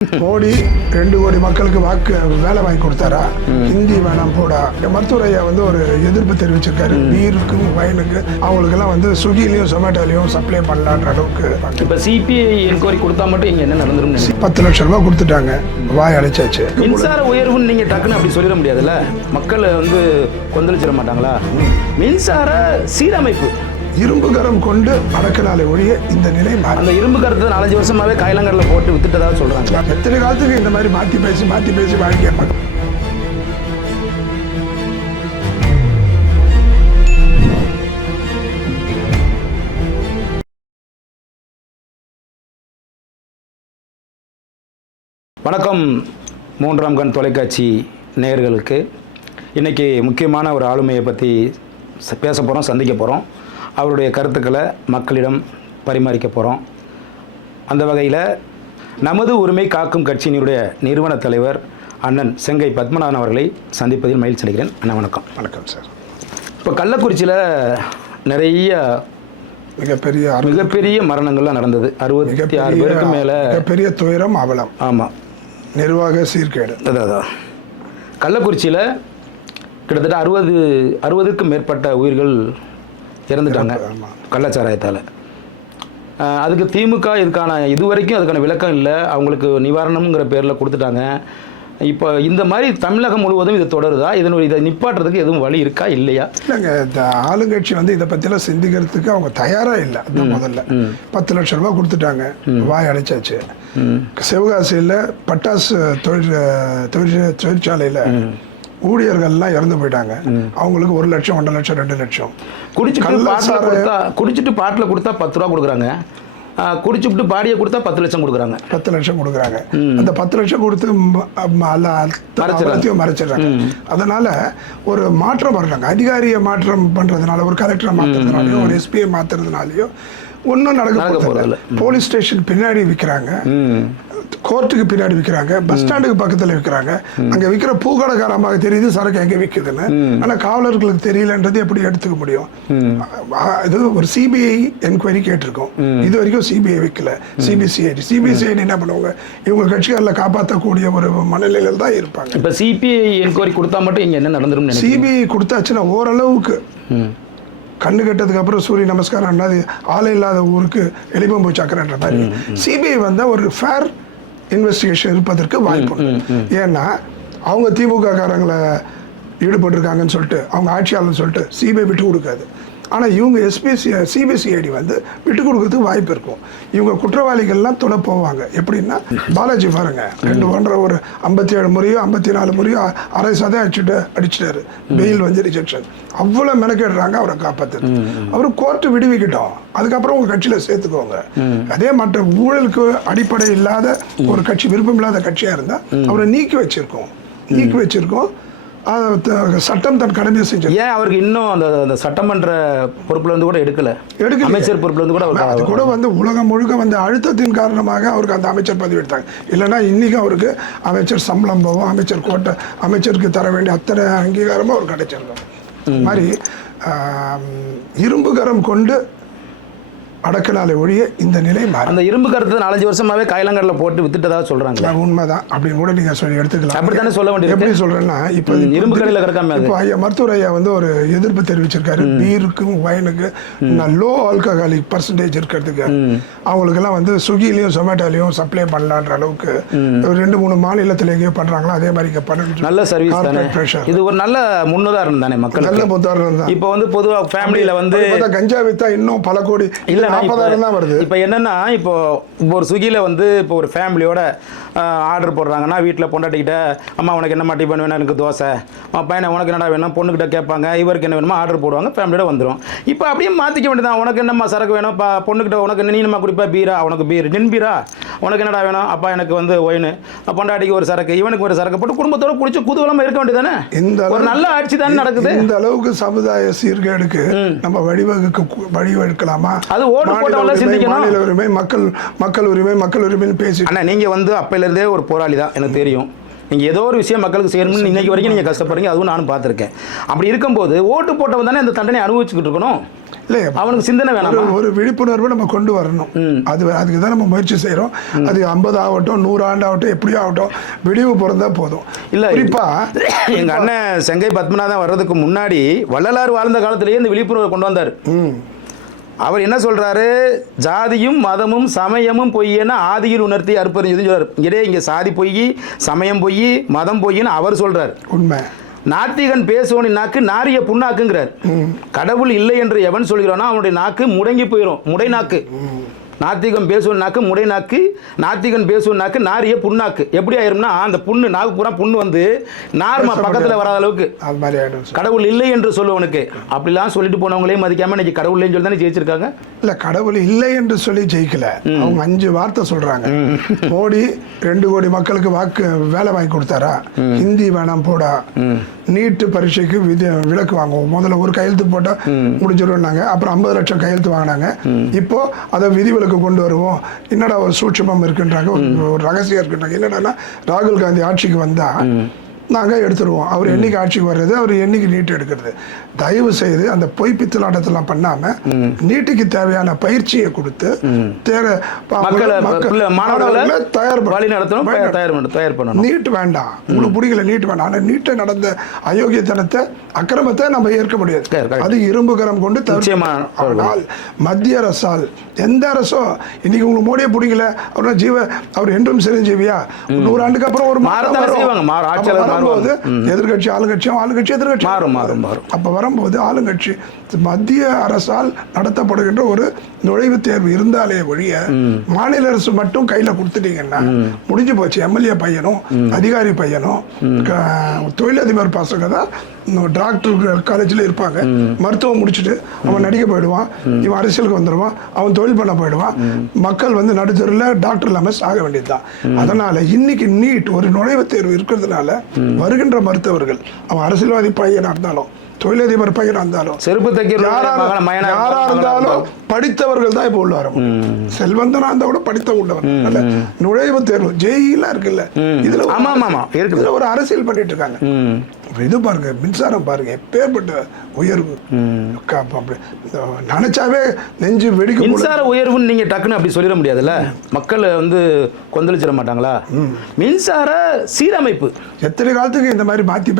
மோடி 2 கோடி மக்களுக்கு வேலை வாங்கி கொடுத்தாரா? ஹிந்தி வேணாம் போடா. மருத்துவர் ஐயா ஒரு எதிர்ப்பு தெரிவிச்சிருக்காரு. பீருக்கும் வைனுக்கு அவங்களுக்கெல்லாம் ஸ்விக்கிலையும் ஜொமேட்டோலையும் சப்ளை பண்ணலான்ற அளவுக்கு. இப்போ சிபிஐ என்கொயரி கொடுத்தா மட்டும் இங்கே என்ன நடந்துரும்? 10 லட்சம் ரூபாய் கொடுத்துட்டாங்க, வாய் அழைச்சாச்சு. மின்சார உயர்வுன்னு நீங்கள் டக்குன்னு அப்படி சொல்லிட முடியாதுல்ல. மக்கள் கொந்தளிச்சிட மாட்டாங்களா? மின்சார சீரமைப்பு இரும்பு கரம் கொண்டு அடக்கினாலே ஒழிய இந்த நிலை அந்த இரும்பு கரத்தை 4-5 வருஷமாவே காயிலங்கரில் போட்டு வித்துட்டதா சொல்றாங்க. எத்தனை காலத்துக்கு இந்த மாதிரி மாற்றி பேசி வாழ்க்கை மக்கள். வணக்கம். 3ஆம் கண் தொலைக்காட்சி நேயர்களுக்கு இன்றைக்கி முக்கியமான ஒரு ஆளுமையை பற்றி பேச போகிறோம், சந்திக்க போகிறோம். அவருடைய கருத்துக்களை மக்களிடம் பரிமாறிக்க போகிறோம். அந்த வகையில் நமது உரிமை காக்கும் கட்சியினுடைய நிறுவன தலைவர் அண்ணன் செங்கை பத்மநாதன் அவர்களை சந்திப்பதில் மகிழ்ச்சி அடைகிறேன். அண்ணா வணக்கம். வணக்கம் சார். இப்போ கள்ளக்குறிச்சியில் நிறைய மிகப்பெரிய மரணங்கள்லாம் நடந்தது. 66 பேருக்கு மேலே. பெரிய துயரம், அவலம். ஆமாம், நிர்வாக சீர்கேடு. அதான் கள்ளக்குறிச்சியில் கிட்டத்தட்ட 60க்கும் மேற்பட்ட உயிர்கள் இறந்துட்டாங்க கள்ளச்சாராயத்தால். அதுக்கு திமுக இதுவரைக்கும் அதுக்கான விளக்கம் இல்லை. அவங்களுக்கு நிவாரணம்ங்கிற பேரில் கொடுத்துட்டாங்க. இப்போ இந்த மாதிரி தமிழகம் முழுவதும் இது தொடருதா? இதை நிப்பாட்டுறதுக்கு எதுவும் வழி இருக்கா, இல்லையா? இல்லைங்க, இந்த ஆளுங்கட்சி இதை பற்றிலாம் சிந்திக்கிறதுக்கு அவங்க தயாராக இல்லை. அதுதான் முதல்ல. 10 லட்சம் ரூபாய் கொடுத்துட்டாங்க, வாய் அடைச்சாச்சு. சிவகாசியில் பட்டாசு தொழிற்சாலையில் ஊழியர்கள்லாம் இறந்து போயிட்டாங்க. அவங்களுக்கு 1 லட்சம், 1.5 லட்சம், 2 லட்சம். குடிச்சிட்டு பாட்டில் கொடுத்தா 10 ரூபா கொடுக்குறாங்க. குடிச்சுட்டு பாடியை கொடுத்தா 10 லட்சம் கொடுக்குறாங்க. 10 லட்சம் கொடுக்குறாங்க. அந்த 10 லட்சம் கொடுத்து மறைச்சிடுறாங்க. அதனால ஒரு மாற்றம் வர்றாங்க. அதிகாரியை மாற்றம் பண்றதுனால, ஒரு கலெக்டரை மாத்துறதுனாலயோ, ஒரு எஸ்பியை மாத்துறதுனாலயோ ஒன்றும் நடக்க போறதில்ல. போலீஸ் ஸ்டேஷன் பின்னாடி விற்கிறாங்க, கோர்ட்டுக்கு பின்னாடி விற்கிறாங்க, பஸ் ஸ்டாண்டுக்கு பக்கத்தில் விற்கிறாங்க. அங்கே விற்கிற பூக்கடைக்காரமாக தெரியுது சரக்கு எங்கே விற்குதுன்னு. ஆனால் காவலர்களுக்கு தெரியலன்றது எப்படி எடுத்துக்க முடியும்? இது ஒரு சிபிஐ என்கொயரி கேட்டிருக்கோம். இது வரைக்கும் சிபிஐ வைக்கல. சிபிசிஐடி என்ன பண்ணுவாங்க? இவங்க கட்சிகளில் காப்பாற்றக்கூடிய ஒரு மனநிலையில் தான் இருப்பாங்க. இப்போ சிபிஐ என்கொயரி கொடுத்தா மட்டும் இங்கே என்ன நடந்துரும்? சிபிஐ கொடுத்தாச்சுன்னா ஓரளவுக்கு கண்ணு கட்டதுக்கு அப்புறம் சூரிய நமஸ்காரம் ஆளை இல்லாத ஊருக்கு எலிபம்பு சக்கரன்ற மாதிரி சிபிஐ ஒரு ஃபேர் இன்வெஸ்டிகேஷன் இருப்பதற்கு வாய்ப்பு. ஏன்னா அவங்க திமுக காரங்களை ஈடுபட்டிருக்காங்கன்னு சொல்லிட்டு, அவங்க ஆட்சியாளர்னு சொல்லிட்டு சிபிஐ விட்டு கொடுக்காது. ஆனால் இவங்க சிபிசிஐடி விட்டு கொடுக்கறதுக்கு வாய்ப்பு இருக்கும். இவங்க குற்றவாளிகள்லாம் தொலை போவாங்க. எப்படின்னா, பாலாஜி பாருங்க, 57 முறையோ 54 முறையோ அரை சதம் அடிச்சிட்டாரு. Fail rejection. அவ்வளோ மெனக்கேடுறாங்க அவரை காப்பாற்று. அவரு கோர்ட்டு விடுவிக்கிட்டோம், அதுக்கப்புறம் உங்க கட்சியில சேர்த்துக்கோங்க. அதே மற்ற ஊழலுக்கு அடிப்படை இல்லாத ஒரு கட்சி, விருப்பம் இல்லாத கட்சியா இருந்தா அவரை நீக்கி வச்சிருக்கோம். சட்டம் தன் கடமையை செஞ்சு. ஏன் அவருக்கு இன்னும் அந்த சட்டமன்ற பொறுப்புல இருந்து கூட எடுக்கல? அமைச்சர் பொறுப்புல இருந்து கூட உலகம் முழுக்க அழுத்தத்தின் காரணமாக அவருக்கு அந்த அமைச்சர் பதவி எடுத்தாங்க. இல்லைன்னா இன்னைக்கு அவருக்கு அமைச்சர் சம்பளம் போவோம், அமைச்சர் கோட்டை, அமைச்சருக்கு தர வேண்டிய அத்தனை அங்கீகாரமும் அவர் கிடைச்சிருக்கோம். மாதிரி இரும்பு கரம் கொண்டு அடக்கினாலே ஒழிய இந்த நிலை மாறி. அந்த இரும்பு கருத்தை 4-5 வருஷமாவே காயிலங்கரில் போட்டு வித்துட்டதா சொல்றாங்க. உண்மைதான், அப்படின்னு கூட நீங்க எடுத்துக்கலாம். அப்படித்தானே சொல்ல வேண்டியது. எப்படி சொல்றேன்னா, இப்போ இரும்பு கடையில் கிடக்காம இப்போ மருத்துவர் ஐயா ஒரு எதிர்ப்பு தெரிவிச்சிருக்காரு. பீருக்கும் வைனுக்கு லோ ஆல்கஹாலிக் பர்சன்டேஜ் இருக்கிறதுக்கு அவங்களுக்கெல்லாம் ஸ்விக்கிலையும் ஜொமேட்டோலையும் சப்ளை பண்ணலான்ற அளவுக்கு ஒரு 2-3 மாநிலத்தில் எங்கேயோ பண்றாங்களா, அதே மாதிரி பண்ணணும். நல்ல சர்வீஸ் தானே இது? ஒரு நல்ல முன்னுதாரணம் தானே மக்கள். நல்ல முன்னுதாரணம் தான். இப்போ பொதுவாக ஃபேமிலியில் கஞ்சா வித்தா இன்னும் பல கோடி இல்ல 40,000 தான் வருது. இப்போ என்னன்னா, இப்போ ஒரு ஸ்விக்கியில் இப்போ ஒரு ஃபேமிலியோட ஆர்டர் போடுறாங்கன்னா, வீட்டில் பொண்டாட்டிக்கிட்ட, அம்மா உனக்கு என்ன டிஃபன் வேணும், எனக்கு தோசை, பையனை உனக்கு என்னடா வேணும், பொண்ணுக்கிட்ட கேட்பாங்க, இவருக்கு என்ன வேணுமோ ஆர்டர் போடுவாங்க, ஃபேமிலியோட வந்துடும். இப்போ அப்படியே மாற்றிக்க வேண்டியதான். உனக்கு என்னம்மா சரக்கு வேணும், பொண்ணுக்கிட்ட உனக்கு நீ என்னம்மா குடிப்பா, பீரா, உனக்கு நின் பீரா, உனக்கு என்னடா வேணும், அப்பா எனக்கு ஒயின், பொண்டாட்டிக்கு ஒரு சரக்கு, இவனுக்கு ஒரு சரக்கு போட்டு குடும்பத்தோட குடிச்சு குதூகலமா இருக்க வேண்டியதானே? இந்த ஒரு நல்ல ஆட்சி தானே நடக்குது. இந்த அளவுக்கு சமுதாய சீர்கேடுக்கு நம்ம வழிவகுக்கலாமா? அது ஓட்டு போட்டவங்கள சிந்திக்கணும். மாநில உரிமை, மக்கள் உரிமை பேசி. அண்ணா, நீங்க அப்பையிலிருந்தே ஒரு போராளி தான், எனக்கு தெரியும். நீங்கள் ஏதோ ஒரு விஷயம் மக்களுக்கு செய்யணும்னு இன்னைக்கு வரைக்கும் நீங்கள் கஷ்டப்படுறீங்க, அதுவும் நானும் பார்த்துருக்கேன். அப்படி இருக்கும்போது ஓட்டு போட்டவன் தானே இந்த தண்டனை அனுபவிச்சுக்கிட்டு இருக்கணும். இல்லை அவனுக்கு சிந்தனை வேணாம். ஒரு விழிப்புணர்வு நம்ம கொண்டு வரணும். அதுக்கு தான் நம்ம முயற்சி செய்கிறோம். அது 50 ஆகட்டும் 100 ஆண்டு ஆகட்டும் எப்படியோ ஆகட்டும் விடிவு பிறந்தா போதும். இல்லை குறிப்பா எங்கள் அண்ணன் செங்கை பத்மநாதன் வர்றதுக்கு முன்னாடி வள்ளலார் வாழ்ந்த காலத்திலேயே இந்த விழிப்புணர்வை கொண்டு வந்தார். அவர் என்ன சொல்றாரு, ஜாதியும் மதமும் சமயமும் பொய்யன்னு ஆதியில் உணர்த்தி அற்புதம் சொல்றாரு. இங்கே சாதி பொய், சமயம் பொய், மதம் பொய்ன்னு அவர் சொல்றாரு. உண்மை. நாத்திகன் பேசுவனின் நாக்கு நாரிய புண்ணாக்குங்கிறார். கடவுள் இல்லை என்று எவன் சொல்கிறானோ அவனுடைய நாக்கு முடங்கி போயிடும், முடை நாக்கு. நாத்திகம் பேசுவன் நாக்கு முடை நாக்கு, நாத்திகன் பேசுவன் நாக்கு நாரிய புண்ணாக்கு. எப்படி ஆயிரும்னா அந்த புண்ணு நாக்கு பூரா புண்ணு வந்து நார்மா பக்கத்தில் வராத அளவுக்கு கடவுள் இல்லை என்று சொல்லுவனுக்கு. அப்படிலாம் சொல்லிட்டு போனவங்களே மதிக்காம இன்னைக்கு கடவுள் இல்லைன்னு சொல்லி தானே ஜெயிச்சிருக்காங்க. இல்ல கடவுள் இல்லை என்று சொல்லி ஜெயிக்கல, அவங்க 5 வார்த்தை சொல்றாங்க. மோடி 2 கோடி மக்களுக்கு வேலை வாங்கி கொடுத்தாரா, ஹிந்தி வேணாம் போடா, நீட்டு பரீட்சைக்கு விலக்கு வாங்குவோம், முதல்ல ஒரு கையெழுத்து போட்டா முடிஞ்சிருவாங்க, அப்புறம் 50 லட்சம் கையெழுத்து வாங்கினாங்க, இப்போ அதை விதிவிலக்கு கொண்டு வருவோம். என்னடா ஒரு சூட்சமம் இருக்குன்றாங்க, ஒரு ரகசியம் இருக்குன்றாங்க. என்னடா ராகுல் காந்தி ஆட்சிக்கு வந்தா நாங்கள் எடுத்துருவோம், அவர் என்னைக்கு ஆட்சிக்கு வர்றது, அவர் என்னைக்கு நீட்டு எடுக்கிறது. தயவு செய்து அந்த பொய் பித்தலாட்டத்தெல்லாம் பண்ணாம நீட்டுக்கு தேவையான பயிற்சியை கொடுத்து நீட் வேண்டாம், உங்களுக்கு பிடிக்கல நீட் வேண்டாம். ஆனால் நீட்டை நடந்த அயோக்கியத்தனத்தை அக்கிரமத்தை நம்ம ஏற்க முடியாது. அது இரும்பு கரம் கொண்டு தவிர்க்கலாம். மத்திய அரசால் எந்த அரசோ இன்னைக்கு உங்களுக்கு மோடியை பிடிக்கல அப்படின்னா அவர் என்றும் சிரஞ்சீவியா 100 ஆண்டுக்கு அப்புறம் ஒரு வரும்போது எதிர்கட்சி ஆளுங்கட்சியும் ஆளுங்கட்சி எதிர்கட்சி மாறும். அப்ப வரும்போது ஆளுங்கட்சி மத்திய அரசால் நடத்தப்படுகின்ற ஒரு நுழைவுத் தேர்வு இருந்தாலே ஒழிய மாநில அரசு மட்டும் கையில கொடுத்துட்டீங்கன்னா முடிஞ்சு போச்சு. எம்எல்ஏ பையனும் அதிகாரி பையனும் தொழிலதிபர் பசங்க தான் டாக்டர் காலேஜ்ல இருப்பாங்க. மருத்துவம் முடிச்சுட்டு அவன் நடிக்க போயிடுவான், இவன் அரசியலுக்கு வந்துடுவான், அவன் தொழில் பண்ண போயிடுவான். மக்கள் வந்து நடுத்தருல டாக்டர் இல்லாம சாக வேண்டியதுதான். அதனால இன்னைக்கு நீட் ஒரு நுழைவுத் தேர்வு இருக்கிறதுனால வருகின்ற மருத்துவர்கள் அவன் அரசியல்வாதி பையனா இருந்தாலும் தொழிலதிபர் பையனா இருந்தாலும் செருப்பு யாரா இருந்தாலும் படித்தவர்கள் தான் இப்ப உள்ள வரும். செல்வந்தனா இருந்தா கூட படித்த உள்ளவர். நுழைவுத் தேர்வு ஜெயிலாம் இருக்குல்ல, இதுல ஒரு அரசியல் பண்ணிட்டு இருக்காங்க. இது பாருங்க, மின்சாரம் பாருங்க, எப்பேற்பட்ட உயர்வு. நினைச்சாவே நெஞ்சு வெடிக்கும். மின்சார உயர்வுன்னு நீங்க டக்குன்னு அப்படி சொல்லிட முடியாதுல்ல, மக்கள் வந்து கொந்தளிச்சிட மாட்டாங்களா? மின்சார சீரமைப்பு எத்தனை காலத்துக்கு இந்த மாதிரி மாத்தி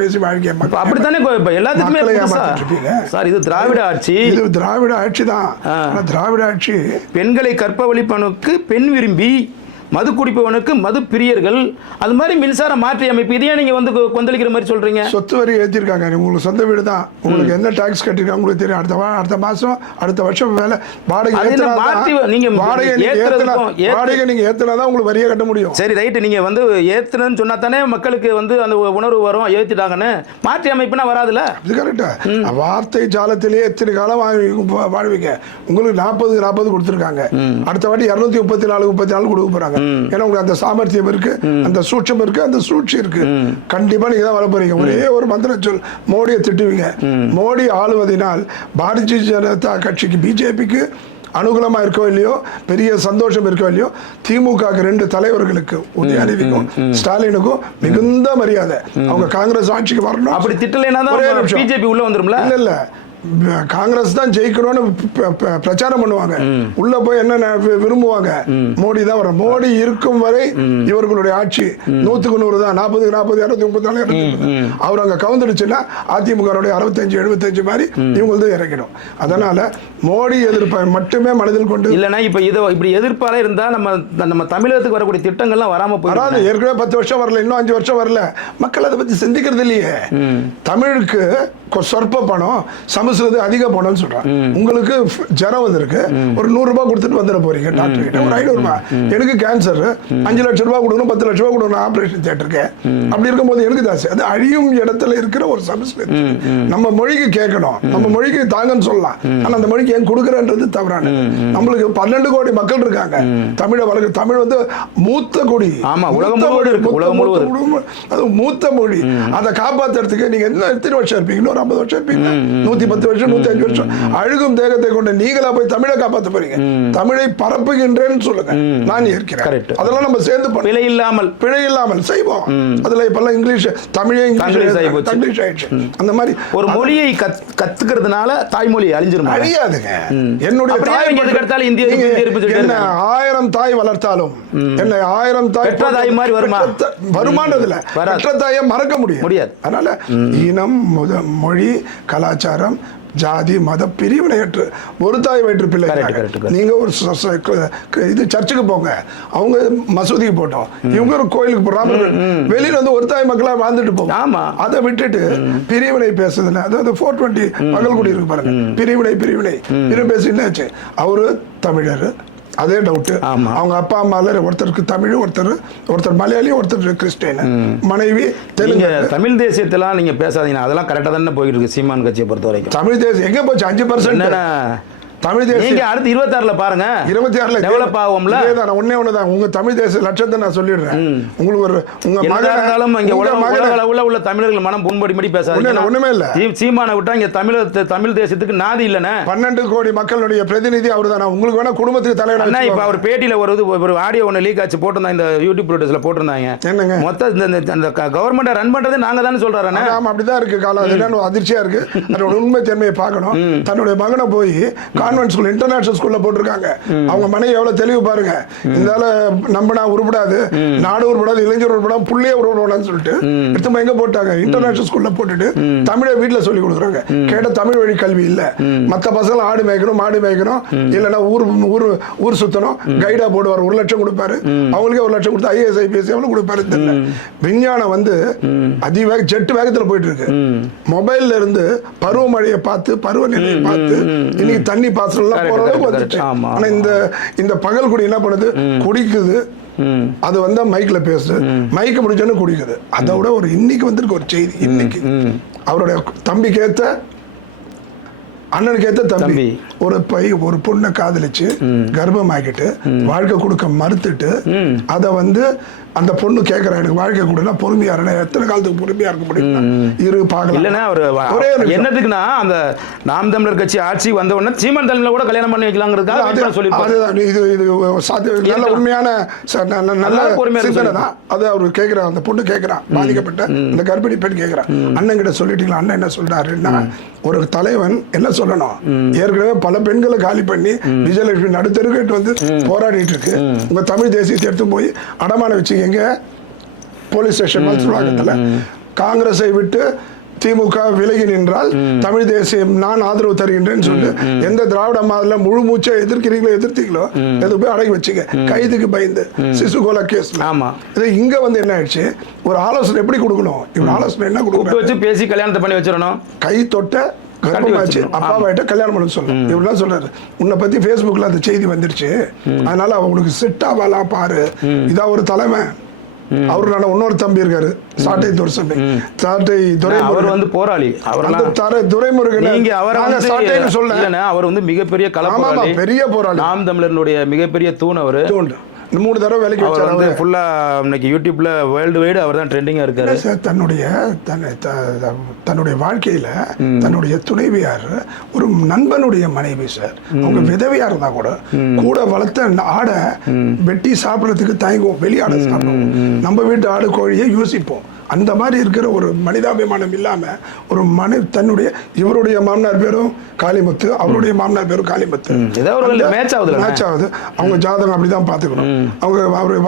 பேசி வாழ்க்கை அப்படித்தானே எல்லாத்துக்குமே சார். இது திராவிட ஆட்சி, இது திராவிட ஆட்சி தான். திராவிட ஆட்சி பெண்களை கற்பழிப்பவனுக்கு பெண் விரும்பி, மது குடிப்பவனுக்கு மது பிரியர்கள், அது மாதிரி மின்சார மாற்றி அமைப்பு. இதையே நீங்க வந்து கொந்தளிக்கிற மாதிரி சொல்றீங்க. சொத்து வரி ஏற்றிருக்காங்க, உங்களுக்கு சொந்த வீடு தான், உங்களுக்கு என்ன டாக்ஸ் கட்டிருக்காங்க உங்களுக்கு தெரியும். அடுத்த மாசம் அடுத்த வருஷம் வேலை வாடகை நீங்க ஏத்தினாதான் உங்களுக்கு வரியை கட்ட முடியும். சரி ரைட்டு, நீங்க வந்து ஏத்துனன்னு சொன்னா தானே மக்களுக்கு வந்து அந்த உணர்வு வரும், ஏத்திட்டாங்கன்னு. மாற்றி அமைப்புனா வராதுல்ல. இது கரெக்டா? வார்த்தை ஜாலத்திலேயே எத்தனை காலம் வாழ்வீங்க. உங்களுக்கு 40 கொடுத்துருக்காங்க, அடுத்த வாட்டி 234 கொடுக்க போறாங்க. ஏன்னா உங்களுக்கு அந்த சாமர்த்தியம் இருக்கு, அந்த சூட்சம் இருக்கு, அந்த சூழ்ச்சி இருக்கு. கண்டிப்பா நீங்க தான் வர போறீங்க. ஒரே ஒரு மந்திர சொல், மோடியை திட்டுவீங்க. மோடி ஆளுவதனால் பாரதிய ஜனதா கட்சிக்கு பிஜேபிக்கு அனுகூலமா இருக்கோ இல்லையோ, பெரிய சந்தோஷம் இருக்கோ இல்லையோ, திமுக 2 தலைவர்களுக்கு உதயநிதிக்கும் ஸ்டாலினுக்கும் மிகுந்த மரியாதை. அவங்க காங்கிரஸ் ஆட்சிக்கு வரணும். அப்படி திட்டலைன்னா பிஜேபி உள்ள வந்துரும்ல. இல்ல காங்கிரஸ் தான் ஜெயிக்கணும்னு பிரச்சாரம் பண்ணுவாங்க. உள்ள போய் என்ன விரும்புவாங்க, மோடி தான் வரும். மோடி இருக்கும் வரை இவர்களுடைய ஆட்சி 100க்கு 100 தான். 40க்கு 40, 234. அவர் அங்க கவுந்துடுச்சுன்னா அதிமுக 65, 75 மாதிரி இவங்களுக்கு இறக்கிடும். அதனால மோடி எதிர்ப்பை மட்டுமே மனதில் கொண்டு இல்லைன்னா இப்ப இப்படி எதிர்ப்பால இருந்தா நம்ம தமிழகத்துக்கு வரக்கூடிய திட்டங்கள்லாம் வராம போயிடாது. ஏற்கனவே 10 வருஷம் வரல, இன்னும் 5 வருஷம் வரல. மக்கள் அதை பத்தி சிந்திக்கிறது இல்லையே. தமிழுக்கு சொற்ப பணம், சமஸ்கிருதம் அதிக பணம்னு சொல்றாங்க. உங்களுக்கு ஜரம் வந்திருக்கு, ஒரு 100 ரூபாய் கொடுத்துட்டு வந்துட போறீங்க டாக்டர் கிட்ட. ஒரு 500 ரூபாய், எனக்கு கேன்சர் 5 லட்சம் ரூபாய் கொடுக்கணும், 10 லட்சம் ரூபாய் கொடுக்கணும் ஆபரேஷன் தியேட்டருக்கு. அப்படி இருக்கும்போது எனக்கு தாசி. அது அழியும் இடத்துல இருக்கிற ஒரு சமஸ்கிருதம். நம்ம மொழிக்கு கேட்கணும், நம்ம மொழிக்கு தாங்கன்னு சொல்லலாம். ஆனா அந்த மொழிக்கு மொழிக்கு ஏன் கொடுக்குறன்றது தவறான. நம்மளுக்கு 12 கோடி மக்கள் இருக்காங்க. தமிழை வளர்க்க, தமிழ் வந்து மூத்த கொடி. ஆமா, உலகம் முழுவதும் இருக்கு. உலகம் முழுவதும் அது மூத்த மொழி. அதை காப்பாத்துறதுக்கு நீங்க என்ன எத்தனை வருஷம் இருப்பீங்க? இன்னொரு 50 வருஷம் இருப்பீங்க, 110 வருஷம், 105 வருஷம். அழுகும் தேகத்தை கொண்டு நீங்களா போய் தமிழை காப்பாற்ற போறீங்க. தமிழை பரப்புகின்றேன்னு சொல்லுங்க, நான் ஏற்கிறேன். அதெல்லாம் நம்ம சேர்ந்து பிழை இல்லாமல் செய்வோம். அதுல இப்பெல்லாம் இங்கிலீஷ், தமிழே இங்கிலீஷ் ஆயிடுச்சு. அந்த மாதிரி ஒரு மொழியை கத்துக்கிறதுனால தாய்மொழி அழியாதுங்க. என்னுடைய தாய் என்ன 1000 தாய் வளர்த்தாலும், என்ன 1000 தாய் மாதிரி வருமானதுல பெற்ற தாயை மறக்க முடியாது. அதனால இனம், மொழி, கலாச்சாரம், ஜாதி, மத பிரிவினையற்று ஒரு தாய் வயிற்று பிள்ளை. நீங்க ஒரு இது சர்ச்சுக்கு போங்க, அவங்க மசூதிக்கு போட்டோம், இவங்க ஒரு கோயிலுக்கு போடுறாங்க. வெளியில வந்து ஒரு தாய் மக்களா வாழ்ந்துட்டு போவோம். அதை விட்டுட்டு பிரிவினை பேசுதுன்னு, அதாவது 420 பகல்குடி இருக்கு பாருங்க, பிரிவினை பேசி என்னாச்சு? அவரு தமிழர், அதே டவுட். அவங்க அப்பா அம்மால ஒருத்தருக்கு தமிழ், ஒருத்தர் மலையாளி, ஒருத்தர் கிறிஸ்டியன், மனைவி தெலுங்கு. தமிழ் தேசியத்தெல்லாம் நீங்க பேசாதீங்க, அதெல்லாம் கரெக்டா தானே போயிட்டு இருக்கு சீமான் கட்சியை பொறுத்த வரைக்கும். தமிழ் தேசியம் எங்க போச்சு? 5% தமிழ் தேசியம். நீங்க அடுத்து 26ல பாருங்க, 26ல டெவலப் ஆகும்ல. ஒண்ணேதான் உங்க தமிழ் தேசிய லட்சத்தை நான் சொல்லிடுறேன். உங்களுக்கு ஒரு உங்க மகனாலும் இங்க உலக அளவுல உள்ள தமிழர்கள் மனம் புண்படி பேசாதீங்க. ஒண்ணுமே இல்ல. சீமானை விட்டா இங்க தமிழ் தேசத்துக்கு நாதி இல்லனே. 12 கோடி மக்களுடைய பிரதிநிதி அவர்தான். உங்களுக்கு வேணா குடும்பத்துக்கு தலைவனா. இப்ப அவர் பேட்டியில ஒரு ஆடியோ ஒன்னு லீக் ஆச்சு, போட்டிருந்தாங்க, இந்த யூடியூப் ப்ரோடக்ட்ஸ்ல போட்டிருந்தாங்க. என்னங்க மொத்த இந்த கவர்மெண்ட் ரன் பண்றது நாங்க தானே சொல்றாரு. ஆமா, அப்படிதான் இருக்கு காலம். அது என்ன அதிர்ச்சியா இருக்கு. அதோட உண்மை தன்மையை பார்க்கணும். தன்னுடைய மகனை போய் கான்வென்ட் ஸ்கூல், இன்டர்நேஷனல் ஸ்கூல்ல போட்டிருக்காங்க. அவங்க மனைவி எவ்வளவு தெளிவு பாருங்க. இந்த நம்பினா உருப்படாது, நாடு உருப்படாது, இளைஞர் உருப்படாது, புள்ளையே உருப்படாதுன்னு சொல்லிட்டு எடுத்து எங்க போட்டாங்க? இன்டர்நேஷனல் ஸ்கூல்ல போட்டுட்டு தமிழை வீட்டுல சொல்லி கொடுக்குறாங்க. கேட்ட தமிழ் வழி கல்வி இல்ல. மத்த பசங்க ஆடு மேய்க்கணும், மாடு மேய்க்கணும், இல்லைன்னா ஊர் சுத்தணும், கைடா போடுவார், 1 லட்சம் கொடுப்பாரு. அவங்களுக்கே 1 லட்சம் கொடுத்து IAS IPS எவ்வளவு கொடுப்பாரு தெரியல. விஞ்ஞானம் வந்து அதிவேக ஜெட் வேகத்துல போயிட்டு இருக்கு. மொபைல்ல இருந்து பருவமழையை பார்த்து, பருவநிலையை பார்த்து, இன்னைக்கு தண்ணி பாசனம் போற அளவுக்கு வந்துச்சு. ஆனா இந்த பகல்குடி என்ன பண்ணுது? குடிக்குது. அது வந்து மைக்ல பேசுது, மைக்க முடிச்சோன்னு குடிக்குது. அதை விட ஒரு இன்னைக்கு வந்திருக்கு ஒரு செய்தி. இன்னைக்கு அவருடைய தம்பிக்கு ஏத்த, அண்ணனுக்கு ஏத்த தம்பி ஒரு பொண்ணை காதலிச்சு கர்ப்பம் ஆகிட்டு வாழ்க்கை கொடுக்க மறுத்துட்டு, அதை வந்து அந்த பொண்ணு கேட்கறா, எனக்கு வாழ்க்கை கொடுனா பொறுமையா இருந்தேன். எத்தனை காலத்துக்கு பொறுமையா இருக்க முடியும்? இரு பார்க்கலாம். இல்லைன்னா ஒரே என்னதுக்குன்னா, அந்த நாம் தமிழர் கட்சி ஆட்சி வந்த உடனே சீமான் தலைமையில கூட கல்யாணம் பண்ணி வைக்கலாங்கிறதுக்காக சொல்லி நல்ல உண்மையான நல்ல சிந்தனை தான். அது அவரு கேட்கிறா, அந்த பொண்ணு கேட்கறான், பாதிக்கப்பட்ட அந்த கர்ப்பிணி பெண் கேட்கறான், அண்ணன் கிட்ட சொல்லிட்டீங்களா? அண்ணன் என்ன சொல்றாருன்னா, ஒரு தலைவன் என்ன சொல்லணும்? ஏற்கனவே பல பெண்களை காலி பண்ணி விஜயலட்சுமி நடுத்தருக்கு வந்து போராடிட்டு இருக்கு. உங்க தமிழ் தேசியத்தை எடுத்து போய் அடமான வச்சு எங்க போலீஸ் ஸ்டேஷன் சொல்லுவாங்கல்ல, காங்கிரஸை விட்டு திமுக விலகி நின்றால் தமிழ் தேசியம் நான் ஆதரவு தருகின்றேன்னு சொல்லி எந்த திராவிட மாதல முழு மூச்சை எதிர்த்தீங்களோ எது போய் அடங்கி வச்சுக்க. கைதுக்கு பயந்து சிசுகோலா கேஸ். இங்க வந்து என்ன ஆயிடுச்சு? ஒரு ஆலோசனை எப்படி கொடுக்கணும்? இவன் ஆலோசனை என்ன கொடுக்கணும்? பேசி கல்யாணத்தை பண்ணி வச்சிடணும். கை தொட்ட கர்ப்பமாச்சு, அப்பாவாயிட்ட கல்யாணம் பண்ண சொல்லணும். இவரெல்லாம் சொல்றாரு, உன்னை பத்தி Facebookல அந்த செய்தி வந்துருச்சு, அதனால அவங்களுக்கு செட் ஆகலாம் பாரு. இதான் ஒரு தலைமை. அவரு இன்னொரு தம்பி இருக்காரு, சாட்டை துரை அவர் வந்து போராளி. துரைமுருகன் அவர் வந்து மிகப்பெரிய கலப்போராளி, பெரிய போராளி, நாம் தமிழர்களுடைய மிகப்பெரிய தூண். அவரு 3 தடவை வேலைக்கு வச்சாரு. ஃபுல்லா இன்னைக்கு யூடியூப்ல வேர்ல்டு வைடு அவர் தான் ட்ரெண்டிங்கா இருக்காரு. தன்னுடைய வாழ்க்கையில தன்னுடைய துணைவியார் ஒரு நண்பனுடைய மனைவி சார். அவங்க விதவையா இருந்தா கூட வளர்த்த ஆடை வெட்டி சாப்பிடறதுக்கு தயங்குவோம், வெளியாட சாப்பிடுவோம். நம்ம வீட்டு ஆடு கோழியை யோசிப்போம். அந்த மாதிரி இருக்கிற ஒரு மனிதாபிமானம் இல்லாம ஒரு தன்னுடைய இவருடைய மாமனார் பேரும் காளிமுத்து, அவருடைய மாமனார் பேரும் காளிமுத்து. மேட்ச் ஆகுது. அவங்க ஜாதகம் அப்படிதான் பாத்துக்கணும். அவங்க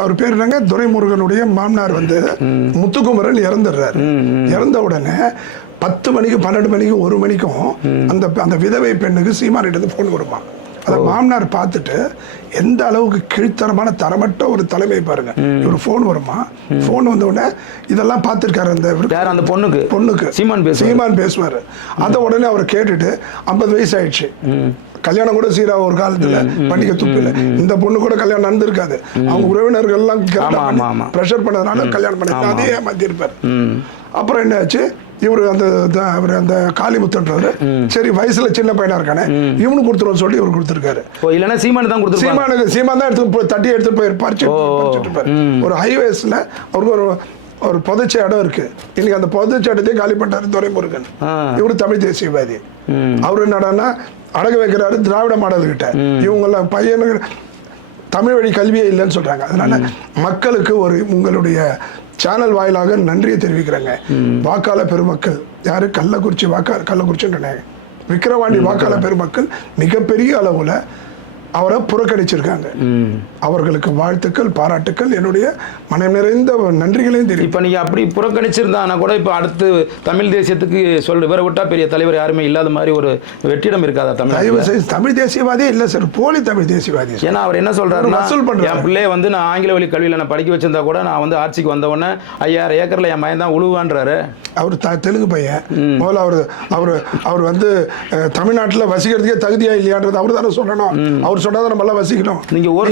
அவர் பேர் என்னங்க, துரைமுருகனுடைய மாமனார் வந்து முத்துக்குமரன் இறந்துடுறாரு. இறந்த உடனே 10 மணிக்கு 12 மணிக்கு 1 மணிக்கும் அந்த விதவை பெண்ணுக்கு சீமானிட்டு போன் வருமா. அதை மாமனார் பார்த்துட்டு எந்த அளவுக்கு கீழ்த்தரமான தரமற்ற ஒரு தலைமை பாருங்க. இவர் போன் வருமா, போன் வந்த உடனே இதெல்லாம் பார்த்திருக்காரு அந்த பொண்ணுக்கு சீமான் பேசுவாரு. அதை உடனே அவர் கேட்டுட்டு 50 வயசு ஆயிடுச்சு, கல்யாணம் கூட சீரா ஒரு காலத்துல பண்ணிக்க துப்பில்ல. இந்த பொண்ணு கூட கல்யாணம் நடந்திருக்காது. அவங்க உறவினர்கள் எல்லாம் பிரஷர் பண்ணதுனால கல்யாணம் பண்ணி அதே ஏமாத்தி இருப்பாரு. அப்புறம் என்ன ஆச்சு, இவர் அவர் அந்த காளிமுத்துன்றவர் சரி வயசுல சின்ன பையனா இருக்கானே இவனு கொடுத்துருவோம் சொல்லி இவர் கொடுத்துருக்காரு. இல்லைன்னா சீமான் தான் கொடுத்துருக்காரு. சீமான் தான் எடுத்து தட்டி எடுத்துட்டு போய் பறிச்சுட்டு இருப்பாரு. ஒரு ஹைவேஸ்ல அவருக்கு ஒரு பொதுச்ச இடம் இருக்கு. இன்னைக்கு அந்த பொதுச்ச இடத்தையும் காலி பண்ணாரு துரைமுருகன். இவரு தமிழ் தேசியவாதி. அவரு என்னடான்னா அடகு வைக்கிறாரு திராவிட மாடல் கிட்ட. இவங்க எல்லாம் பையனுக்கு தமிழ் வழி கல்வியே இல்லைன்னு சொல்றாங்க. அதனால மக்களுக்கு ஒரு உங்களுடைய சேனல் வாயிலாக நன்றியை தெரிவிக்கிறாங்க. வாக்காளர் பெருமக்கள் யாரு கள்ளக்குறிச்சின்ற விக்கிரவாண்டி வாக்காளர் பெருமக்கள் மிகப்பெரிய அளவுல அவரை புறக்கணிச்சிருக்காங்க. அவர்களுக்கு வாழ்த்துக்கள், பாராட்டுக்கள், என்னுடைய மனம் நிறைந்த நன்றிகளையும் தெரியும். இப்போ நீங்கள் அப்படி புறக்கணிச்சிருந்தாங்கன்னா கூட இப்போ அடுத்து தமிழ் தேசியத்துக்கு இவரை விட்டா பெரிய தலைவர் யாருமே இல்லாத மாதிரி ஒரு வெற்றிடம் இருக்காதா தமிழ்? தமிழ் தேசியவாதியே இல்லை சார், போலி தமிழ் தேசியவாதி. ஏன்னா அவர் என்ன சொல்றாருன்னா, என் பிள்ளைய வந்து நான் ஆங்கில வழி கல்வியில் நான் படிக்க வச்சிருந்தா கூட நான் வந்து ஆட்சிக்கு வந்த உடனே 5000 ஏக்கர்ல என் மயன் தான் உழுவான்றாரு. அவர் தெலுங்கு பையன். முதல்ல அவர் வந்து தமிழ்நாட்டில் வசிக்கிறதுக்கே தகுதியா இல்லையான்றது அவர் தானே சொல்லணும். அவர் சொன்னாதான் நம்ம எல்லாம் வசிக்கணும். நீங்க ஒரு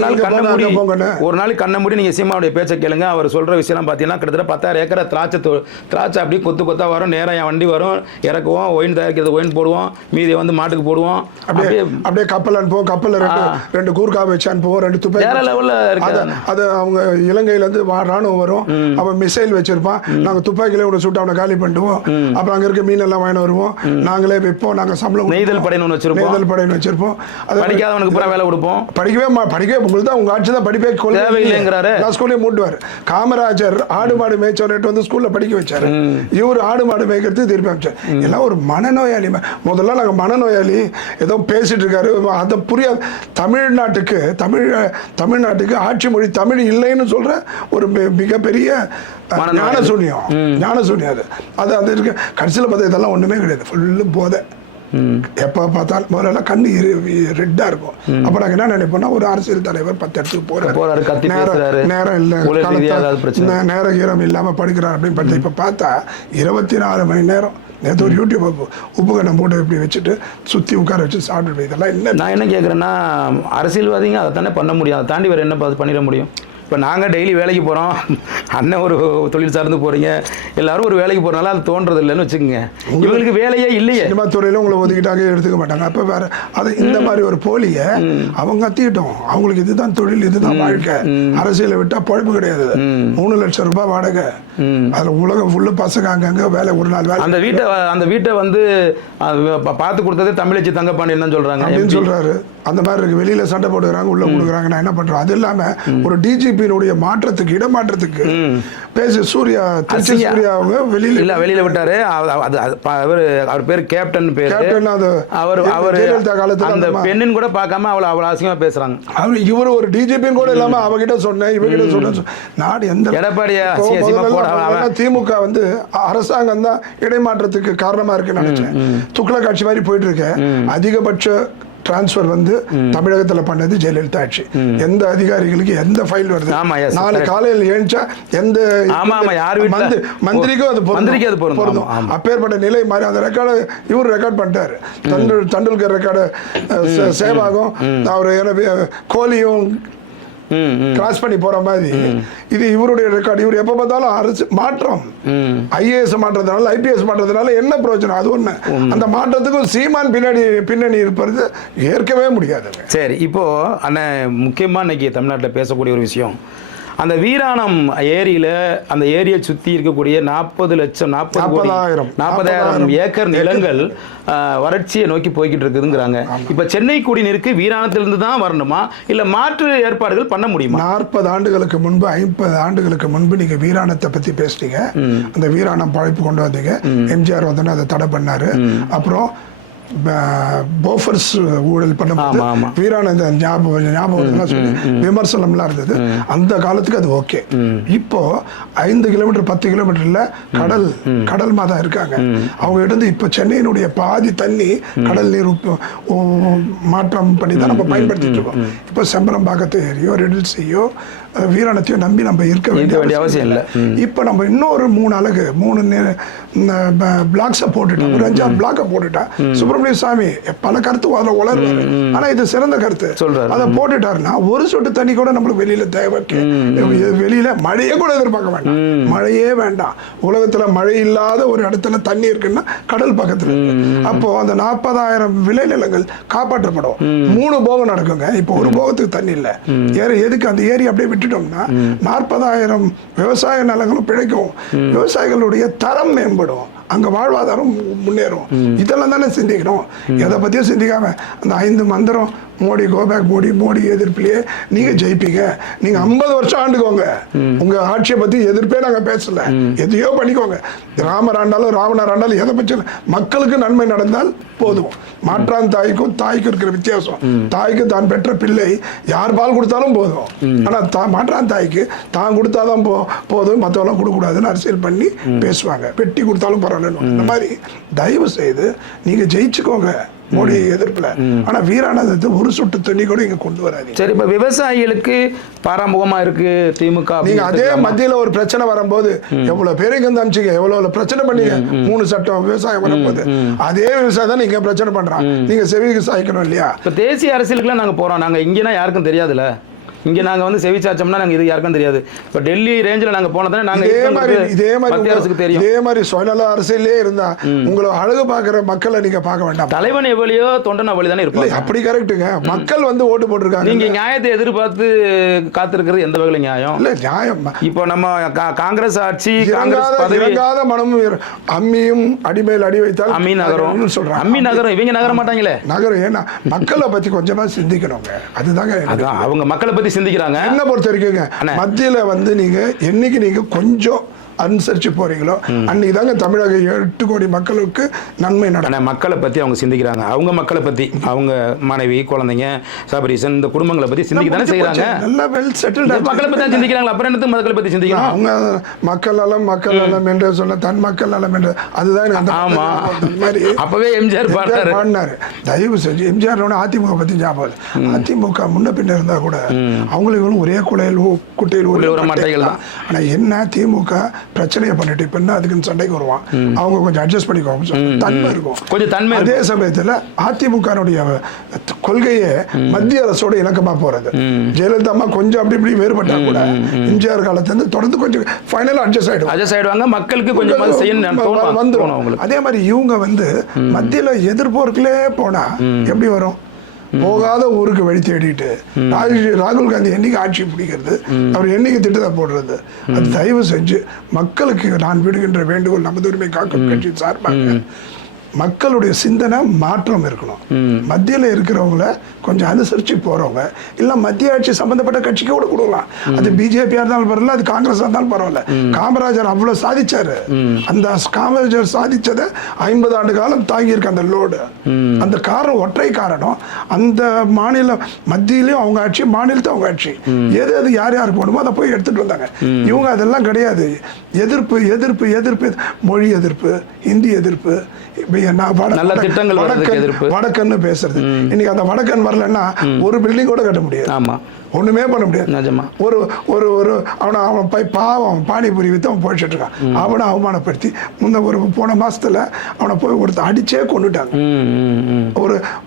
நாள் கண்ண மூடி நீங்க சீமாவுடைய பேச்சை கேளுங்க. அவர் சொல்ற விஷயம் பாத்தீங்கன்னா கிட்டத்தட்ட 10000 ஏக்கரை திராட்சை அப்படியே கொத்தா வரும். நேரம் என் வண்டி வரும், இறக்குவோம், ஒயின் தயாரிக்கிறது ஒயின் போடுவோம், மீதி வந்து மாட்டுக்கு போடுவோம். அப்படியே கப்பல் அனுப்புவோம். கப்பல்ல 2 கூர்க்கா வச்சு அனுப்புவோம், 2 துப்பாக்கி. வேற லெவல்ல இருக்கு. அது அவங்க இலங்கையில இருந்து ராணுவம் வரும். அவன் மிசைல் வச்சிருப்பான். நாங்க துப்பாக்கியில உன சுட்டு அவனை காலி பண்ணுவோம். அப்புறம் அங்க இருக்க மீன் எல்லாம் வாங்கி வருவோம். நாங்களே விற்போம். நாங்க சம்பளம் நெய்தல் படையினு வச்சிருப்போம். அது படிக்காதவனுக்கு பூரா வேலை கொடுப்போம். படிக்கவே உங்களுக்கு தான் உங்க ஆட்சி தான் படிப்பே தேவையில்லைங்கிறாரு. ஸ்கூல்லே மூட்டுவார். காமராஜர் ஆடு மாடு மேய்ச்சோன்ட்டு வந்து ஸ்கூல்ல படிக்க வச்சாரு. இவர் ஆடு மாடு மேய்க்கிறது திருப்பி அமைச்சார். எல்லாம் ஒரு மனநோயாளி. முதல்ல நாங்க மனநோயாளி ஏதோ பேசிட்டு இருக்காரு, அதை புரியாது. தமிழ்நாட்டுக்கு ஆட்சி மொழி தமிழ் இல்லைன்னு சொல்ற ஒரு மிகப்பெரிய ஞான சூன்யம். அது அந்த இருக்கு. கடைசியில் பார்த்தா இதெல்லாம் ஒண்ணுமே கிடையாது. ஃபுல்லு போதை. எப்ப பார்த்தாலும் முதல்ல கண்ணு ரெட்டா இருக்கும். அப்ப நாங்க என்ன நினைப்போம்னா ஒரு அரசியல் தலைவர் 10 இடத்துக்கு போறாரு, நேரம் இல்ல, நேரம் ஈரம் இல்லாம படுக்கிறார் அப்படின்னு பார்த்து இப்ப பார்த்தா 24 மணி நேரம். நேற்று ஒரு யூடியூப் உப்புக்கண்ணம் போட்டு இப்படி வச்சுட்டு சுற்றி உட்கார வச்சு சாப்பிட்டு இதெல்லாம் இல்லை. நான் என்ன கேட்குறேன்னா, அரசியல்வாதிங்க அதை தானே பண்ண முடியும். அதை தாண்டி வேறு என்ன பண்ணிட முடியும்? இப்போ நாங்கள் டெய்லி வேலைக்கு போகிறோம், அண்ணன் ஒரு தொழில் சார்ந்து போகிறீங்க, எல்லாரும் ஒரு வேலைக்கு போகிறனால அது தோன்றது இல்லைன்னு வச்சுக்கோங்க. இவங்களுக்கு வேலையே இல்லையே. சினிமா துறையில் உங்களை ஒதுக்கிட்டாங்க, எடுத்துக்க மாட்டாங்க. அப்போ வேற அது இந்த மாதிரி ஒரு போலியை அவங்க கத்திக்கிட்டோம். அவங்களுக்கு இதுதான் தொழில், இதுதான் வாழ்க்கை. அரசியலை விட்டால் பழப்பு கிடையாது. 3 லட்சம் ரூபாய் வாடகை. அதில் உலகம் ஃபுல்லு பசங்க அங்கங்கே வேலை, ஒரு நாள் வேலை. அந்த வீட்டை வந்து பார்த்து கொடுத்ததே தமிழச்சி தங்கப்பாண்டியன் தான் சொல்கிறாங்க அப்படின்னு சொல்கிறாரு. அந்த மாதிரி இருக்கு. வெளியில சண்டை போடுறாங்க, உள்ள கொடுக்குறாங்க. நான் என்ன பண்றேன்? அது இல்லாம ஒரு டிஜிபியினுடைய மாற்றத்துக்கு, இடமாற்றத்துக்கு பேச சூர்யா அவங்க வெளியில விட்டாரு. அவர் பேர் கேப்டன் பேரு. அந்த பெண்ணின் கூட பார்க்காம அவ்வளவு அசிங்கமா பேசுறாங்க. இவர் ஒரு டிஜிபின்னு கூட இல்லாம அவகிட்ட சொன்னேன், இவகிட்ட சொன்னேன். நாடு எந்த எடப்பாடியா திமுக வந்து அரசாங்கம் தான் இடைமாற்றத்துக்கு காரணமா இருக்குன்னு நினைச்சேன். துக்ளக் ஆட்சி மாதிரி போயிட்டு இருக்கு. அதிகபட்ச டிரான்ஸ்பர் வந்து தமிழகத்துல பண்ணது ஜெயலலிதா ஆட்சி. எந்த அதிகாரிகளுக்கு எந்த ஃபைல் வருது, நாளை காலையில் ஏஞ்சா எந்த மந்திரிக்கும் அது பொருந்தும். அப்பேற்பட்ட நிலை மாதிரி அந்த ரெக்கார்டு இவர் ரெக்கார்ட் பண்ணிட்டாரு. தண்டுல்கர் ரெக்கார்டு சேவாகும், அவர் கோலியும் கிராஸ் பண்ணி போற மாதிரி இது இவருடைய ரெக்கார்டு. இவர் எப்ப பார்த்தாலும் அரசு மாற்றம், ஐஏஎஸ் மாற்றத்தினால ஐபிஎஸ் மாற்றத்தினால என்ன பிரயோஜனம்? அது ஒண்ணு. அந்த மாற்றத்துக்கும் சீமான் பின்னணி இருப்பது ஏற்கவே முடியாது. சரி, இப்போ அண்ணன் முக்கியமா இன்னைக்கு தமிழ்நாட்டில் பேசக்கூடிய ஒரு விஷயம், அந்த வீராணம் ஏரியில், அந்த ஏரியை சுற்றி இருக்கக்கூடிய 40,000 ஏக்கர் நிலங்கள் வறட்சியை நோக்கி போய்கிட்டு இருக்குதுங்கிறாங்க. இப்போ சென்னை குடிநீருக்கு வீராணத்திலிருந்து தான் வரணுமா, இல்லை மாற்று ஏற்பாடுகள் பண்ண முடியுமா? 40 ஆண்டுகளுக்கு முன்பு, 50 ஆண்டுகளுக்கு முன்பு நீங்கள் வீராணத்தை பற்றி பேசுனீங்க. அந்த வீராணம் பழைப்பு கொண்டு வந்தீங்க. எம்ஜிஆர் வந்து அதை தடை பண்ணாரு. அப்புறம் போஃபர்ஸ் ஊழல் பண்ணும்போது வீரானந்த ஞாபகம் சொல்லி விமர்சனம்லாம் இருந்தது. அந்த காலத்துக்கு அது ஓகே. இப்போ 5 கிலோமீட்டர் 10 கிலோமீட்டர்ல கடல் மாதா இருக்காங்க. அவங்க இருந்து இப்போ சென்னையினுடைய பாதி தண்ணி கடல் நீர் மாற்றம் பண்ணி தான் நம்ம பயன்படுத்திட்டு இருக்கோம். இப்போ இப்போ செம்பரம்பாக்கத்தை ஏரியோ ரெடில்ஸையோ வீராணத்தையோ நம்பி நம்ம இருக்க வேண்டிய அவசியம் இல்லை. இப்போ நம்ம இன்னொரு 3 அலகு 3 பிளாக்ஸை போட்டுட்டோம், ஒரு 5-6 பிளாக்கை போட்டுட்டா சுப்பிரமணிய சாமி பல கருத்து அதில் உளருவாரு. ஆனால் இது சிறந்த கருத்து சொல்றாரு. அதை போட்டுட்டாருன்னா ஒரு சொட்டு தண்ணி கூட நம்மளுக்கு வெளியில தேவை, வெளியில மழையே கூட எதிர்பார்க்க வேண்டாம். மழையே வேண்டாம். உலகத்துல மழை இல்லாத ஒரு இடத்துல தண்ணி இருக்குன்னா கடல் பக்கத்துல இருக்கு. அப்போ அந்த 40,000 விளைநிலங்கள் காப்பாற்றப்படும். 3 போகம் நடக்குங்க. இப்போ ஒரு போகத்துக்கு தண்ணி இல்லை. எதுக்கு அந்த ஏரி அப்படியே விட்டுட்டோம்னா 40,000 விவசாய நிலங்களும் பிழைக்கும், விவசாயிகளுடைய தரம் மேம்படும், அங்க வாழ்வாதாரம் முன்னேறும். இதெல்லாம் தானே சிந்திக்கணும். எதை பத்தியும் சிந்திக்காம அந்த 5 மந்திரம் மோடி கோபேக் மோடி, மோடி எதிர்ப்பிலேயே நீங்க ஜெயிப்பீங்க. நீங்க 50 வருஷம் ஆண்டுக்கோங்க. உங்க ஆட்சியை பத்தி எதிர்ப்பே நாங்க பேசல, எதையோ பண்ணிக்கோங்க. ராமர் ஆண்டாலும் ராவணர் ஆண்டாலும் எதை பற்றி மக்களுக்கு நன்மை நடந்தால் போதும். மாற்றான் தாய்க்கும் தாய்க்கும் இருக்கிற வித்தியாசம், தாய்க்கு தான் பெற்ற பிள்ளை யார் பால் கொடுத்தாலும் போதும். ஆனா மாற்றான் தாய்க்கு தான் கொடுத்தாதான் போதும், மற்றவெல்லாம் கொடுக்கக்கூடாதுன்னு அரசியல் பண்ணி பேசுவாங்க. வெட்டி கொடுத்தாலும் பரவாயில்ல. இந்த மாதிரி தயவு செய்து நீங்க ஜெயிச்சுக்கோங்க மோடி எதிர்ப்புல. ஆனா வீரானந்தத்தை ஒரு சொட்டு தண்ணி கூட இங்க கொண்டு வராது. சரி, இப்ப விவசாயிகளுக்கு பாராமுகமா இருக்கு திமுக. நீங்க அதே மத்தியில ஒரு பிரச்சனை வரும்போது எவ்வளவு பேரு இங்க அமிச்சிங்க, எவ்வளவு பிரச்சனை பண்ணீங்க. 3 சட்டம் விவசாயம் வரும்போது அதே விவசாயம் தான் நீங்க பிரச்சனை பண்றான். நீங்க செவிக்கு சாய்க்கணும் இல்லையா? இப்ப தேசிய அரசியலுக்குலாம் நாங்க போறோம். நாங்க இங்கன்னா யாருக்கும் தெரியாதுல்ல. இங்க நாங்க வந்து செவி சாச்சோம்னா நாங்க இது யாருக்கும் தெரியாது. இப்ப டெல்லி ரேஞ்சில நாங்க போனதானே நாங்க இதே மாதிரி அரசுக்கு தெரியும். இதே மாதிரி சுயநல அரசியலே இருந்தா உங்களை அழகு பாக்குற மக்களை நீங்க பார்க்க வேண்டாம். தலைவன் எவ்வளியோ தொண்டன் அவ்வளி தானே இருப்பாங்க. அப்படி கரெக்டுங்க. மக்கள் வந்து ஓட்டு போட்டிருக்காங்க. நீங்க நியாயத்தை எதிர்பார்த்து காத்திருக்கிறது எந்த வகையில நியாயம்? இல்ல நியாயம். இப்போ நம்ம காங்கிரஸ் ஆட்சி இறங்காத மனமும் அம்மியும் அடிமேல் அடி வைத்தால் அம்மி நகரம் சொல்றாங்க. அம்மி நகரம் இவங்க நகர மாட்டாங்களே. நகரம் ஏன்னா மக்களை பத்தி கொஞ்சமா சிந்திக்கணுங்க. அதுதாங்க அவங்க மக்களை பத்தி சிந்திக்கிறாங்க. என்ன பொறுத்த வரைக்கும் மத்தியில வந்து நீங்க என்னைக்கு நீங்க கொஞ்சம் அனுசரிச்சு போறீங்களோ அன்னைக்கு தாங்க தமிழக 8 கோடி மக்களுக்கு நன்மை நடக்கும். மக்களை பத்தி அவங்க சிந்திக்கிறாங்க. அவங்க மக்களை பத்தி, அவங்க மனைவி குழந்தைங்க சபரீசன் இந்த குடும்பங்களை பத்தி சிந்திக்க தானே செய்யறாங்க. நல்லா வெல் செட்டில்டு மக்களை பத்தி தான் சிந்திக்கிறாங்க. அப்புறம் என்னத்துக்கு மக்களை பத்தி சிந்திக்கணும்? அவங்க மக்கள் நலம் என்று சொன்ன தன் மக்கள் நலம் என்று அதுதான். ஆமா, அப்பவே எம்ஜிஆர் பாடினாரு. தயவு செஞ்சு எம்ஜிஆர் அதிமுக பத்தி ஞாபகம். அதிமுக முன்ன பின்ன இருந்தா கூட அவங்களுக்கு ஒரே குட்டையில் ஒரு மட்டைகள் தான். ஆனா என்ன திமுக பிரச்சனையை பண்ணிட்டு இப்ப என்ன அதுக்குன்னு சண்டைக்கு வருவான். அவங்க கொஞ்சம் அட்ஜஸ்ட் பண்ணிக்குவாங்க, தன்மை இருக்கும், கொஞ்சம் தன்மை. அதே சமயத்துல அதிமுக கொள்கையே மத்திய அரசோட இணக்கமா போறது. ஜெயலலிதா அம்மா கொஞ்சம் அப்படி இப்படி வேறுபட்டா கூட எம்ஜிஆர் காலத்துல இருந்து தொடர்ந்து கொஞ்சம் ஃபைனலா அட்ஜஸ்ட் ஆயிடுவாங்க. மக்களுக்கு கொஞ்சம் வந்துடும். அதே மாதிரி இவங்க வந்து மத்தியில எதிர்ப்போருக்குள்ளே போனா எப்படி வரும்? போகாத ஊருக்கு வழி தேடிட்டு ராகுல் காந்தி என்னைக்கு ஆட்சி பிடிக்கிறது, அவர் என்னைக்கு திட்டத்தை போடுறது. அது தயவு செஞ்சு மக்களுக்கு நான் விடுகின்ற வேண்டுகோள், நமது உரிமை காக்கும் கட்சி சார்பாக மக்களுடைய சிந்தனை மாற்றம் இருக்கணும். மத்தியில இருக்கிறவங்கள கொஞ்சம் அனுசரிச்சு போறவங்க இல்ல மத்திய ஆட்சி சம்பந்தப்பட்ட கட்சிக்கு கூட கொடுக்கலாம். அது பிஜேபியா இருந்தாலும் பரவாயில்ல, அது காங்கிரஸ் இருந்தாலும் பரவாயில்ல. காமராஜர் அவ்வளவு சாதிச்சாரு. அந்த காமராஜர் சாதிச்சதை 50 ஆண்டு காலம் தாங்கி இருக்க அந்த லோடு. அந்த காரணம் ஒற்றை காரணம், அந்த மாநிலம் மத்தியிலையும் அவங்க ஆட்சி, மாநிலத்தை அவங்க ஆட்சி. எது எது யார் யாருக்கு போகணுமோ அதை போய் எடுத்துட்டு வந்தாங்க. இவங்க அதெல்லாம் கிடையாது. எதிர்ப்பு எதிர்ப்பு எதிர்ப்பு, மொழி எதிர்ப்பு, ஹிந்தி எதிர்ப்பு, வடக்கன்னு பேசுறது. இன்னைக்கு அந்த வடக்கன் வரலன்னா ஒரு பில்டிங் கூட கட்ட முடியாது. ஆமா, ஒண்ணுமே பண்ண முடியாது. ஒரு ஒரு ஒரு அவன் பாவம் பானிபூரி வித்து அவன் போயிட்டு இருக்கான். அவனை அவமானப்படுத்தி போன மாசத்துல அவனை போய் ஒருத்தர் அடிச்சே கொண்டுட்டாங்க.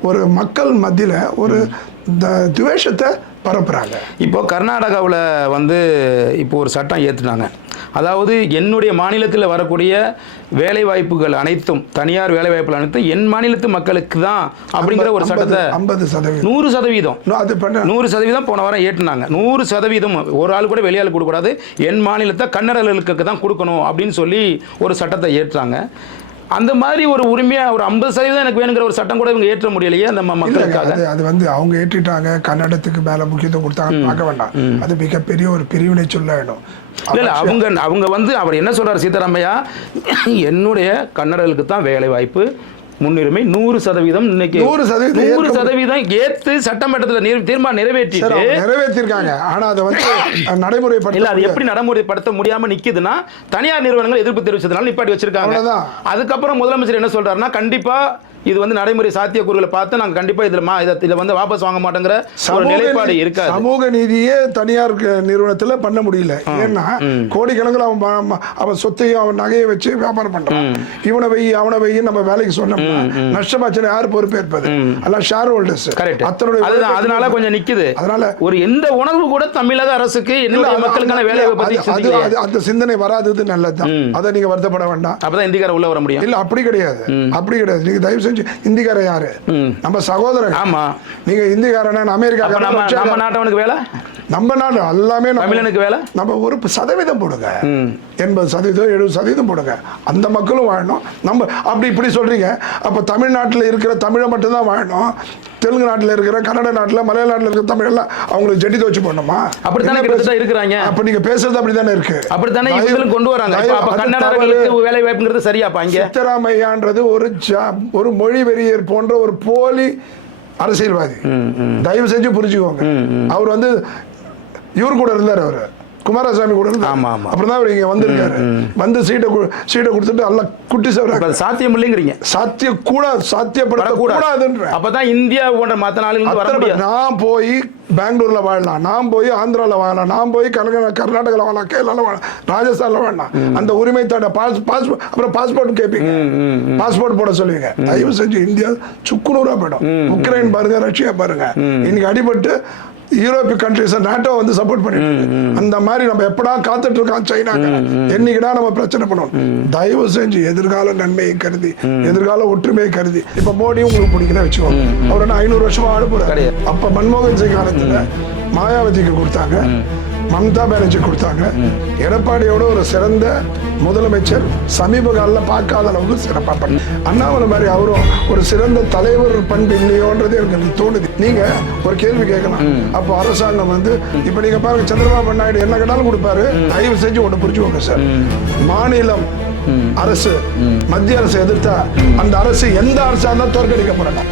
ஒரு மக்கள் மத்தியில ஒரு துவேஷத்தை பரப்புறாங்க. இப்போ கர்நாடகாவில் வந்து இப்போ ஒரு சட்டம் ஏற்றுனாங்க. அதாவது என்னுடைய மாநிலத்தில் வரக்கூடிய வேலை வாய்ப்புகள் அனைத்தும், தனியார் வேலை வாய்ப்புகள் அனைத்தும் என் மாநிலத்து மக்களுக்கு தான் அப்படிங்கிற ஒரு சட்டத்தை 100% போன வாரம் ஏற்றுனாங்க. 100% ஒரு ஆள் கூட வெளியாள் கொடுக்கக்கூடாது, என் மாநிலத்தை கன்னடர்களுக்கு தான் கொடுக்கணும் அப்படின்னு சொல்லி ஒரு சட்டத்தை ஏற்றாங்க. அந்த மாதிரி ஒரு உரிமையா ஒரு 50% எனக்கு வேணுங்கிற ஒரு சட்டம் கூட இவங்க ஏற்ற முடியலையே அந்த மக்களுக்காக. அது வந்து அவங்க ஏற்றிட்டாங்க, கன்னடத்துக்கு மேல முக்கியத்துவம் கொடுத்தாங்க, பார்க்க வேண்டாம். அது மிகப்பெரிய ஒரு பிரிவினை சொல்லாயிடும். இல்ல அவங்க வந்து அவர் என்ன சொல்றாரு சீதாராமையா, என்னுடைய கன்னடர்களுக்கு தான் வேலை வாய்ப்பு முன்னுரிமை 100%. இன்னைக்கு 100% ஏத்து சட்டமன்றத்தில் தீர்மானம் நிறைவேற்றிருக்காங்க. ஆனா அதை வந்து நடைமுறைப்படுத்த அது எப்படி நடைமுறைப்படுத்த முடியாம நிக்குதுன்னா தனியார் நிறுவனங்கள் எதிர்ப்பு தெரிவிச்சதுனால நிப்பாட்டி வச்சிருக்காங்க. அதுக்கப்புறம் முதலமைச்சர் என்ன சொல்றாருன்னா, கண்டிப்பா இது வந்து நடைமுறை சாத்தியக்கூறுகளை பார்த்து நாங்கள் கண்டிப்பாக இதில் வந்து வாபஸ் வாங்க மாட்டேங்கிற ஒரு நிலைப்பாடு இருக்காது. சமூக நீதியே தனியார் நிறுவனத்துல பண்ண முடியல. ஏன்னா கோடிக்கணக்கில் அவன் சொத்தையும் அவன் நகையை வச்சு வியாபாரம் பண்றான். இவனை வை நம்ம வேலைக்கு சொன்னோம்னா நஷ்டமாச்சுன்னா யார் பொறுப்பேற்பது? எல்லாம் ஷேர் ஹோல்டர்ஸ். அதனால கொஞ்சம் நிக்குது. அதனால ஒரு எந்த உணர்வு கூட தமிழக அரசுக்கு என்னுடைய மக்களுக்கான வேலையை பத்தி அந்த சிந்தனை வராதது நல்லதுதான். அதை நீங்க வருத்தப்பட வேண்டாம். அப்பதான் இந்திக்கார உள்ள வர முடியும். இல்ல அப்படி கிடையாது. நீங்க தயவு செஞ்சு இந்திக்கார யாரு? நம்ம சகோதரர். ஆமா, நீங்க இந்திக்காரன் அமெரிக்கா நம்ம நாட்டவனுக்கு வேலை, நம்ம நாடு எல்லாமே தமிழனுக்கு வேலை. நம்ம ஒரு சதவீதம் போடுங்க, 80% 70% போடுங்க. அந்த மக்களும் வாழணும். நம்ம அப்படி இப்படி சொல்றீங்க. அப்ப தமிழ்நாட்டில் இருக்கிற தமிழை மட்டும்தான் வாழணும். தெலுங்கு நாட்டில் இருக்கிற, கன்னட நாட்டில், மலையாள நாட்டில் இருக்கிற தமிழெல்லாம் அவங்களுக்கு ஜெட்டி துவச்சு போடணுமா? அப்படித்தானே இருக்கிறாங்க. அப்ப நீங்க பேசுறது அப்படித்தானே இருக்கு. அப்படித்தானே இவங்களும் கொண்டு வராங்க. அப்ப கன்னடர்களுக்கு வேலை வாய்ப்புங்கிறது சரியாப்பா? இங்க சித்தராமையான்றது ஒரு மொழி வெறியர் போன்ற ஒரு போலி அரசியல்வாதி. தயவு செஞ்சு புரிஞ்சுக்கோங்க. அவர் வந்து இவர் கூட இருந்தார், அவரு குமாரசாமி கூட இருந்தார். அப்புறம் தான் அவர் இங்க வந்திருக்காரு. வந்து சீட்டை கொடுத்துட்டு அல்ல குட்டி சவர சாத்தியம் இல்லைங்கிறீங்க. சாத்தியப்படக்கூடாதுன்ற. அப்பதான் இந்தியா போன்ற மற்ற நாடுகளுக்கு வர முடியும். நான் போய் பெங்களூர்ல வாழலாம், நான் போய் ஆந்திரால வாழலாம், நான் போய் கர்நாடகால வாழலாம், கேரளால வாழலாம், ராஜஸ்தான்ல வாழலாம். அந்த உரிமை தாண்ட அப்புறம் பாஸ்போர்ட் கேட்பீங்க, பாஸ்போர்ட் போட சொல்லுவீங்க. தயவு செஞ்சு இந்தியா சுக்குநூறா போயிடும். உக்ரைன் பாருங்க, ரஷ்யா பாருங்க, இன்னைக்கு அடிபட்டு யூரோப்பிய கண்ட்ரிஸ் நாட்டோ வந்து சப்போர்ட் பண்ணிட்டு அந்த மாதிரி நம்ம எப்படா காத்துட்டு இருக்கோம் சைனாக்கு, என்னைக்குடா நம்ம பிரச்சனை பண்ணுவோம். தயவு செஞ்சு எதிர்கால நன்மையை கருதி, எதிர்கால ஒற்றுமையை கருதி. இப்ப மோடி உங்களுக்கு பிடிக்கல வச்சுக்கோங்க, அவர் 500 வருஷமா ஆட போறாரு. அப்ப மன்மோகன் சிங் காலத்துல மாயாவதிக்கு கொடுத்தாங்க, மம்தா பானர்ஜி கொடுத்தாங்க. எடப்பாடியோட ஒரு சிறந்த முதலமைச்சர் சமீப காலில் பார்க்காத அளவுக்கு சிறப்பாக பண்ண. அண்ணாமலை மாதிரி அவரும் ஒரு சிறந்த தலைவர் பண்பு இல்லையோன்றது எனக்கு தோணுது. நீங்க ஒரு கேள்வி கேட்கலாம். அப்போ அரசாங்கம் வந்து இப்ப நீங்க பாருங்க, சந்திரபாபு நாயுடு என்ன கேட்டாலும் கொடுப்பாரு. தயவு செஞ்சு ஒன்று புரிஞ்சுக்கோங்க சார், மாநிலம் அரசு மத்திய அரசு எதிர்த்தா அந்த அரசு எந்த அரசா இருந்தாலும் தோற்கடிக்கப்படணும்.